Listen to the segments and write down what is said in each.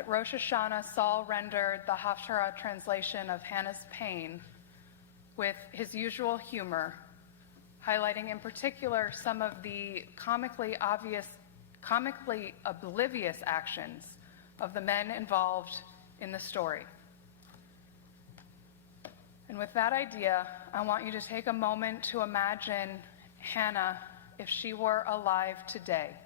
At Rosh Hashanah, Saul rendered the Haftarah translation of Hannah's pain with his usual humor, highlighting in particular some of the comically oblivious actions of the men involved in the story. And with that idea, I want you to take a moment to imagine Hannah if she were alive today,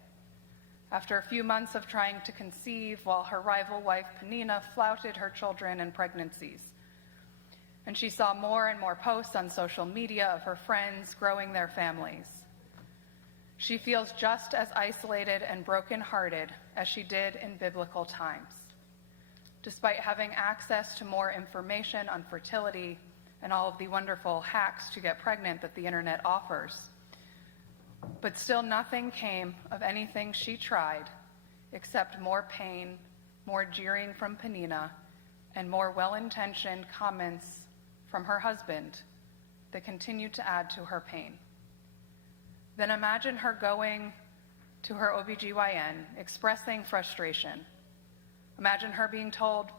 after a few months of trying to conceive while her rival wife Peninnah flouted her children and pregnancies. And she saw more and more posts on social media of her friends growing their families. She feels just as isolated and brokenhearted as she did in biblical times, despite having access to more information on fertility and all of the wonderful hacks to get pregnant that the internet offers. But still nothing came of anything she tried except more pain, more jeering from Peninnah, and more well-intentioned comments from her husband that continued to add to her pain. Then imagine her going to her OBGYN, expressing frustration. Imagine her being told,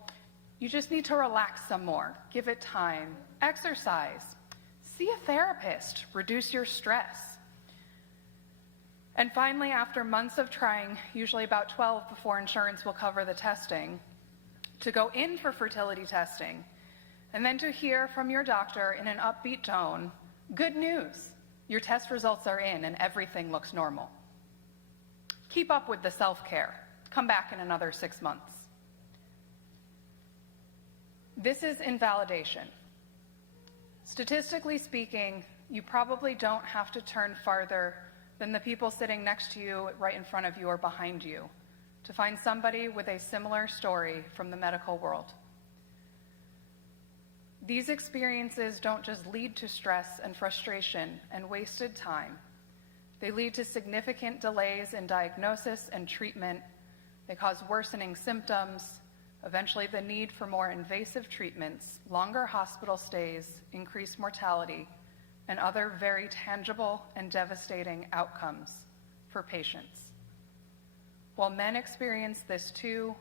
"You just need to relax some more, give it time, exercise, see a therapist, reduce your stress." And finally, after months of trying, usually about 12 before insurance will cover the testing, to go in for fertility testing, and then to hear from your doctor in an upbeat tone, "Good news, your test results are in and everything looks normal. Keep up with the self-care. Come back in another 6 months." This is invalidation. Statistically speaking, you probably don't have to turn farther than the people sitting next to you, right in front of you, or behind you to find somebody with a similar story from the medical world. These experiences don't just lead to stress and frustration and wasted time. They lead to significant delays in diagnosis and treatment. They cause worsening symptoms, eventually the need for more invasive treatments, longer hospital stays, increased mortality, and other very tangible and devastating outcomes for patients. While men experience this too,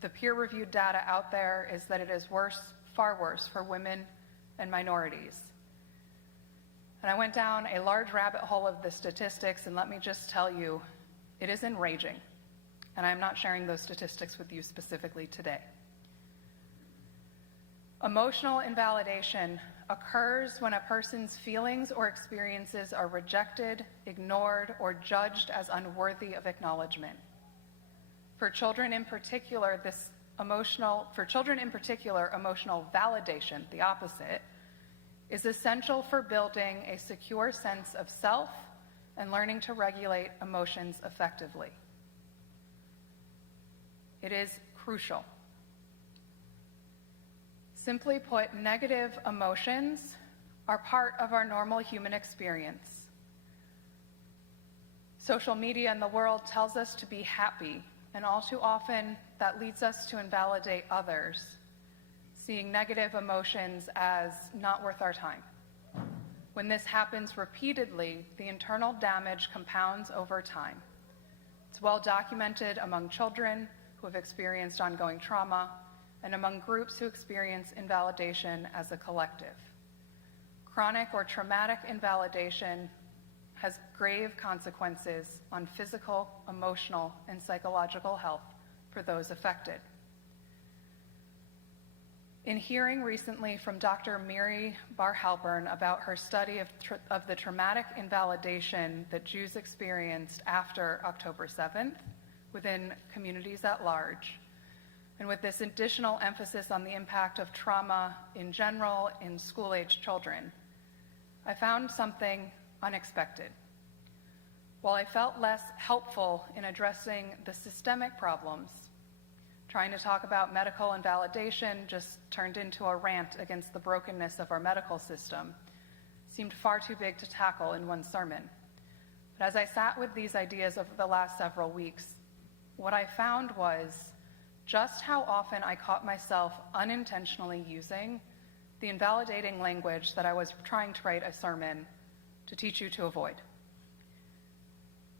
the peer-reviewed data out there is that it is worse, far worse, for women and minorities. And I went down a large rabbit hole of the statistics, and let me just tell you, it is enraging. And I'm not sharing those statistics with you specifically today. Emotional invalidation occurs when a person's feelings or experiences are rejected, ignored, or judged as unworthy of acknowledgement. For children in particular, emotional validation, the opposite, is essential for building a secure sense of self and learning to regulate emotions effectively. It is crucial. Simply put, negative emotions are part of our normal human experience. Social media and the world tells us to be happy, and all too often that leads us to invalidate others, seeing negative emotions as not worth our time. When this happens repeatedly, the internal damage compounds over time. It's well documented among children who have experienced ongoing trauma, and among groups who experience invalidation as a collective. Chronic or traumatic invalidation has grave consequences on physical, emotional, and psychological health for those affected. In hearing recently from Dr. Miri Bar-Halpern about her study of the traumatic invalidation that Jews experienced after October 7th within communities at large, and with this additional emphasis on the impact of trauma in general in school-age children, I found something unexpected. While I felt less helpful in addressing the systemic problems, trying to talk about medical invalidation just turned into a rant against the brokenness of our medical system. Seemed far too big to tackle in one sermon. But as I sat with these ideas over the last several weeks, what I found was just how often I caught myself unintentionally using the invalidating language that I was trying to write a sermon to teach you to avoid.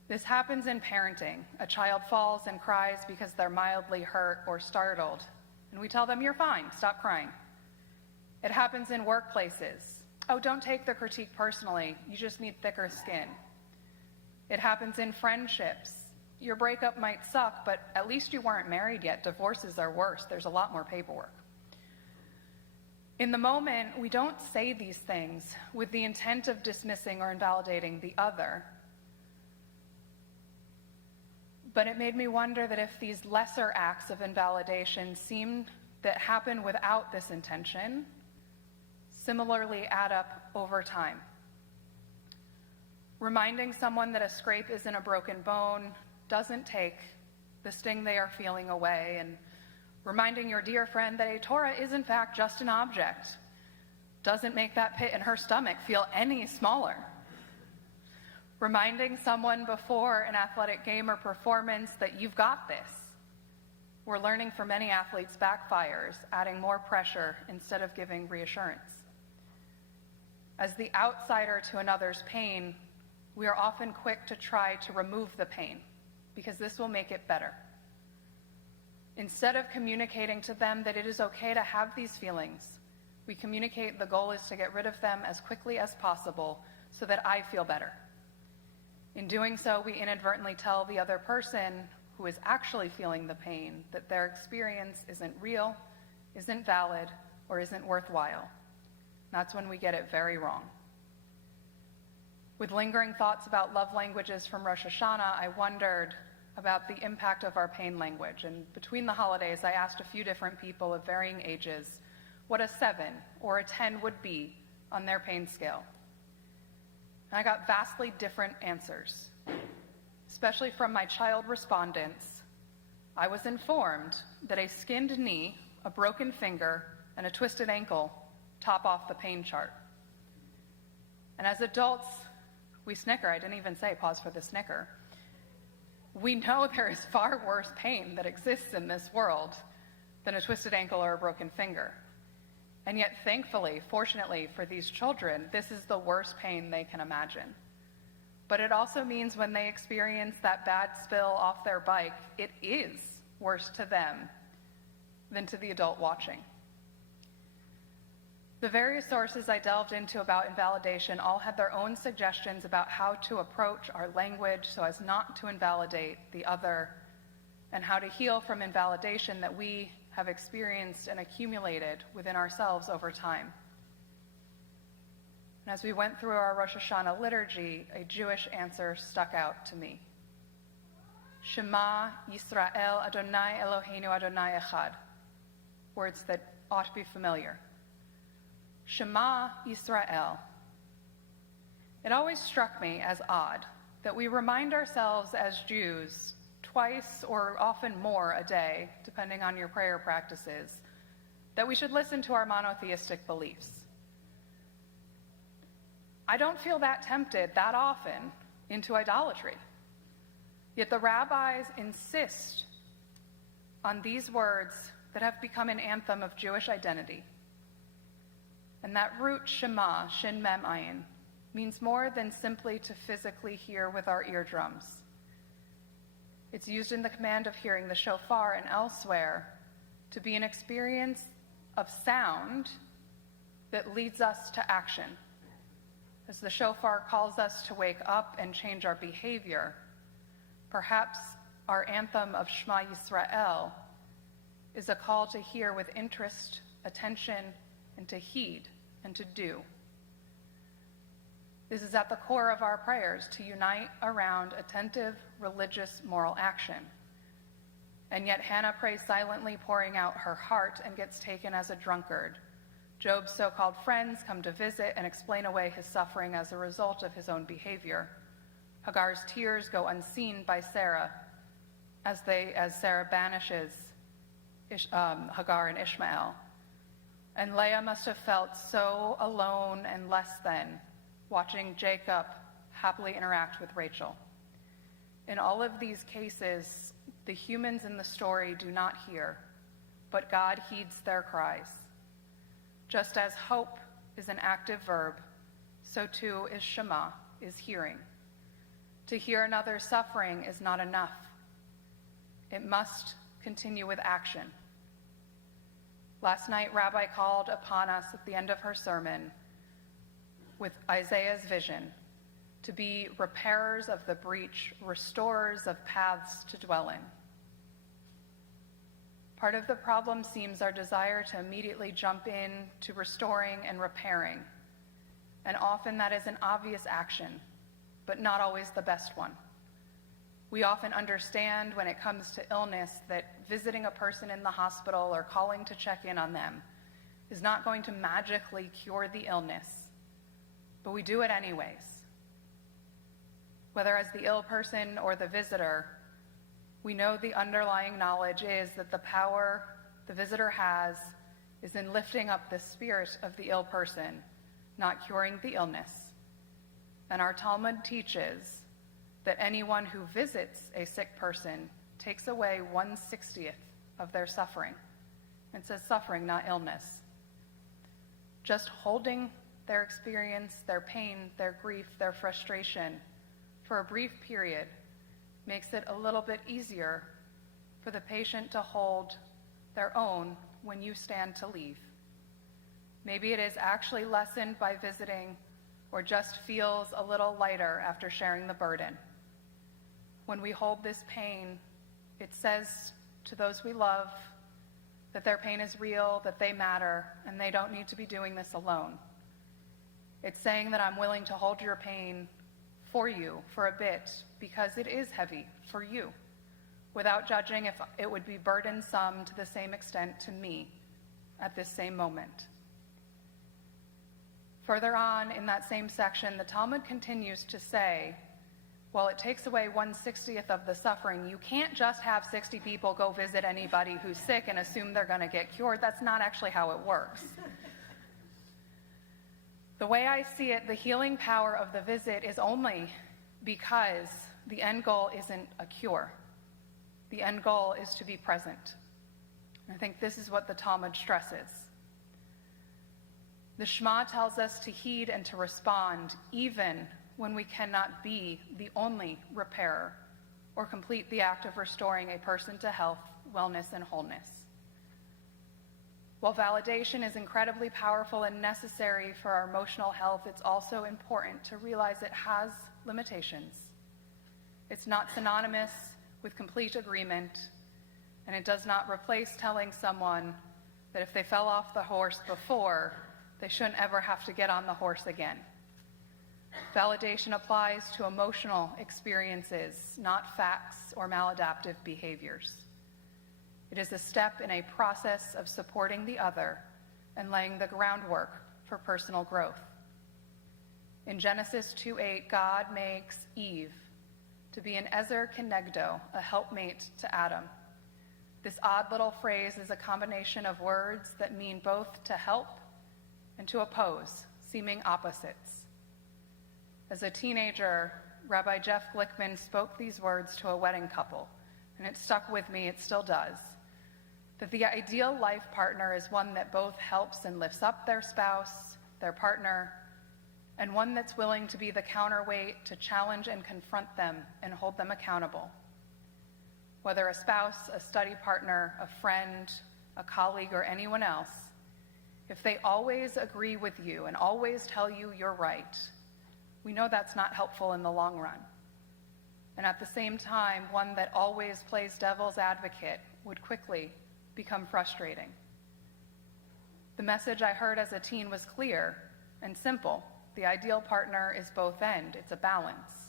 This happens in parenting. A child falls and cries because they're mildly hurt or startled, and we tell them, "You're fine, stop crying." It happens in workplaces. "Oh, don't take the critique personally, you just need thicker skin." It happens in friendships. "Your breakup might suck, but at least you weren't married yet. Divorces are worse. There's a lot more paperwork." In the moment, we don't say these things with the intent of dismissing or invalidating the other. But it made me wonder that if these lesser acts of invalidation that happen without this intention, similarly add up over time. Reminding someone that a scrape isn't a broken bone doesn't take the sting they are feeling away, and reminding your dear friend that a Torah is in fact just an object doesn't make that pit in her stomach feel any smaller. Reminding someone before an athletic game or performance that you've got this. We're learning for many athletes backfires, adding more pressure instead of giving reassurance. As the outsider to another's pain, we are often quick to try to remove the pain because this will make it better. Instead of communicating to them that it is okay to have these feelings, we communicate the goal is to get rid of them as quickly as possible so that I feel better. In doing so, we inadvertently tell the other person who is actually feeling the pain that their experience isn't real, isn't valid, or isn't worthwhile. That's when we get it very wrong. With lingering thoughts about love languages from Rosh Hashanah, I wondered about the impact of our pain language. And between the holidays, I asked a few different people of varying ages what a 7 or a 10 would be on their pain scale. And I got vastly different answers. Especially from my child respondents, I was informed that a skinned knee, a broken finger, and a twisted ankle top off the pain chart. And as adults, we snicker. I didn't even say pause for the snicker. We know there is far worse pain that exists in this world than a twisted ankle or a broken finger. And yet, thankfully, fortunately for these children, this is the worst pain they can imagine. But it also means when they experience that bad spill off their bike, it is worse to them than to the adult watching. The various sources I delved into about invalidation all had their own suggestions about how to approach our language so as not to invalidate the other, and how to heal from invalidation that we have experienced and accumulated within ourselves over time. And as we went through our Rosh Hashanah liturgy, a Jewish answer stuck out to me. Shema Yisrael Adonai Eloheinu Adonai Echad. Words that ought to be familiar. Shema Yisrael. It always struck me as odd that we remind ourselves as Jews twice or often more a day, depending on your prayer practices, that we should listen to our monotheistic beliefs. I don't feel that tempted that often into idolatry. Yet the rabbis insist on these words that have become an anthem of Jewish identity. And that root Shema, Shin Mem Ayin, means more than simply to physically hear with our eardrums. It's used in the command of hearing the shofar and elsewhere to be an experience of sound that leads us to action. As the shofar calls us to wake up and change our behavior, perhaps our anthem of Shema Yisrael is a call to hear with interest, attention, and to heed and to do. This is at the core of our prayers, to unite around attentive, religious, moral action. And yet Hannah prays silently, pouring out her heart, and gets taken as a drunkard. Job's so-called friends come to visit and explain away his suffering as a result of his own behavior. Hagar's tears go unseen by Sarah as Sarah banishes Hagar and Ishmael. And Leah must have felt so alone and less than, watching Jacob happily interact with Rachel. In all of these cases, the humans in the story do not hear, but God heeds their cries. Just as hope is an active verb, so too is Shema, is hearing. To hear another's suffering is not enough. It must continue with action. Last night, Rabbi called upon us at the end of her sermon with Isaiah's vision to be repairers of the breach, restorers of paths to dwell in. Part of the problem seems our desire to immediately jump in to restoring and repairing, and often that is an obvious action, but not always the best one. We often understand when it comes to illness that visiting a person in the hospital or calling to check in on them is not going to magically cure the illness, but we do it anyways. Whether as the ill person or the visitor, we know the underlying knowledge is that the power the visitor has is in lifting up the spirit of the ill person, not curing the illness. And our Talmud teaches that anyone who visits a sick person takes away 1/60th of their suffering. It says suffering, not illness. Just holding their experience, their pain, their grief, their frustration for a brief period makes it a little bit easier for the patient to hold their own when you stand to leave. Maybe it is actually lessened by visiting or just feels a little lighter after sharing the burden. When we hold this pain, it says to those we love that their pain is real, that they matter, and they don't need to be doing this alone. It's saying that I'm willing to hold your pain for you for a bit because it is heavy for you, without judging if it would be burdensome to the same extent to me at this same moment. Further on in that same section, the Talmud continues to say, while it takes away 1/60th of the suffering, you can't just have 60 people go visit anybody who's sick and assume they're going to get cured. That's not actually how it works. The way I see it, the healing power of the visit is only because the end goal isn't a cure. The end goal is to be present. I think this is what the Talmud stresses. The Shema tells us to heed and to respond even when we cannot be the only repairer or complete the act of restoring a person to health, wellness, and wholeness. While validation is incredibly powerful and necessary for our emotional health, it's also important to realize it has limitations. It's not synonymous with complete agreement, and it does not replace telling someone that if they fell off the horse before, they shouldn't ever have to get on the horse again. Validation applies to emotional experiences, not facts or maladaptive behaviors. It is a step in a process of supporting the other and laying the groundwork for personal growth. In Genesis 2:8, God makes Eve to be an ezer kenegdo, a helpmate to Adam. This odd little phrase is a combination of words that mean both to help and to oppose, seeming opposites. As a teenager, Rabbi Jeff Glickman spoke these words to a wedding couple, and it stuck with me, it still does, that the ideal life partner is one that both helps and lifts up their spouse, their partner, and one that's willing to be the counterweight to challenge and confront them and hold them accountable. Whether a spouse, a study partner, a friend, a colleague, or anyone else, if they always agree with you and always tell you you're right, we know that's not helpful in the long run. And at the same time, one that always plays devil's advocate would quickly become frustrating. The message I heard as a teen was clear and simple. The ideal partner is both end. It's a balance.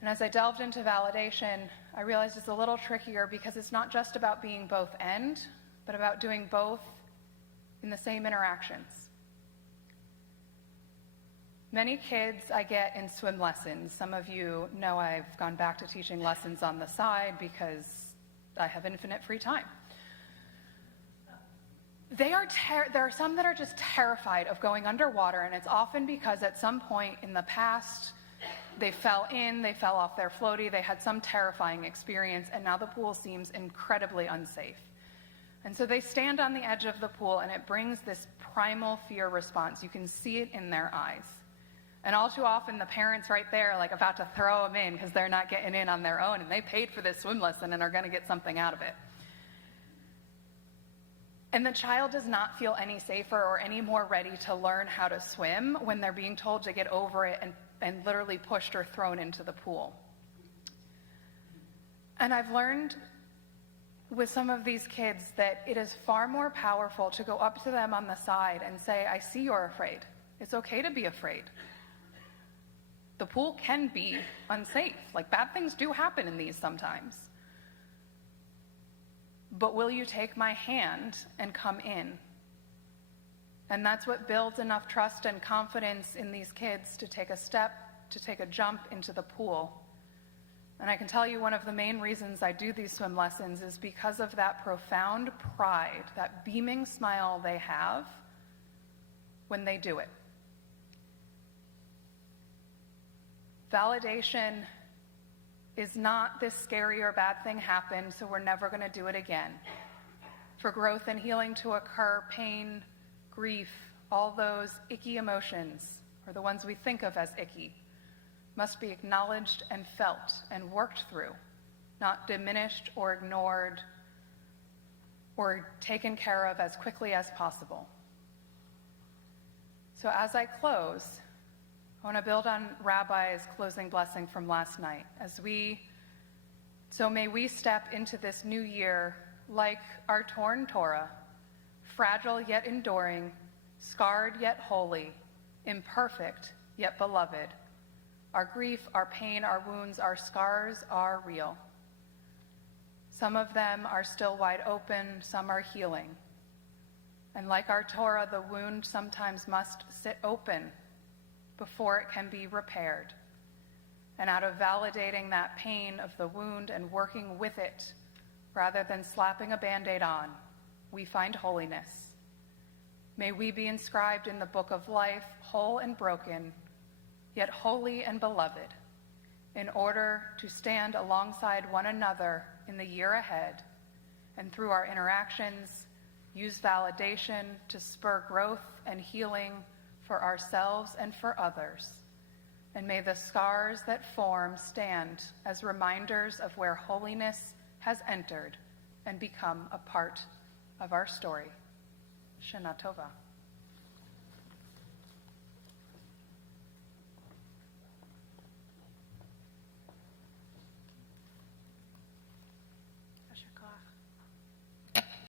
And as I delved into validation, I realized it's a little trickier because it's not just about being both end, but about doing both in the same interactions. Many kids I get in swim lessons. Some of you know I've gone back to teaching lessons on the side because I have infinite free time. There are some that are just terrified of going underwater, and it's often because at some point in the past, they fell off their floaty, they had some terrifying experience, and now the pool seems incredibly unsafe. And so they stand on the edge of the pool, and it brings this primal fear response. You can see it in their eyes. And all too often, the parents right there, like about to throw them in because they're not getting in on their own, and they paid for this swim lesson and are going to get something out of it. And the child does not feel any safer or any more ready to learn how to swim when they're being told to get over it and literally pushed or thrown into the pool. And I've learned with some of these kids that it is far more powerful to go up to them on the side and say, I see you're afraid. It's okay to be afraid. The pool can be unsafe. Like, bad things do happen in these sometimes. But will you take my hand and come in? And that's what builds enough trust and confidence in these kids to take a step, to take a jump into the pool. And I can tell you one of the main reasons I do these swim lessons is because of that profound pride, that beaming smile they have when they do it. Validation is not this scary or bad thing happened, so we're never going to do it again. For growth and healing to occur, pain, grief, all those icky emotions, or the ones we think of as icky, must be acknowledged and felt and worked through, not diminished or ignored or taken care of as quickly as possible. So as I close, I want to build on Rabbi's closing blessing from last night. So may we step into this new year like our torn Torah, fragile yet enduring, scarred yet holy, imperfect yet beloved. Our grief, our pain, our wounds, our scars are real. Some of them are still wide open, some are healing. And like our Torah, the wound sometimes must sit open before it can be repaired. And out of validating that pain of the wound and working with it, rather than slapping a Band-Aid on, we find holiness. May we be inscribed in the book of life, whole and broken, yet holy and beloved, in order to stand alongside one another in the year ahead, and through our interactions, use validation to spur growth and healing for ourselves and for others. And may the scars that form stand as reminders of where holiness has entered and become a part of our story. Shana Tova.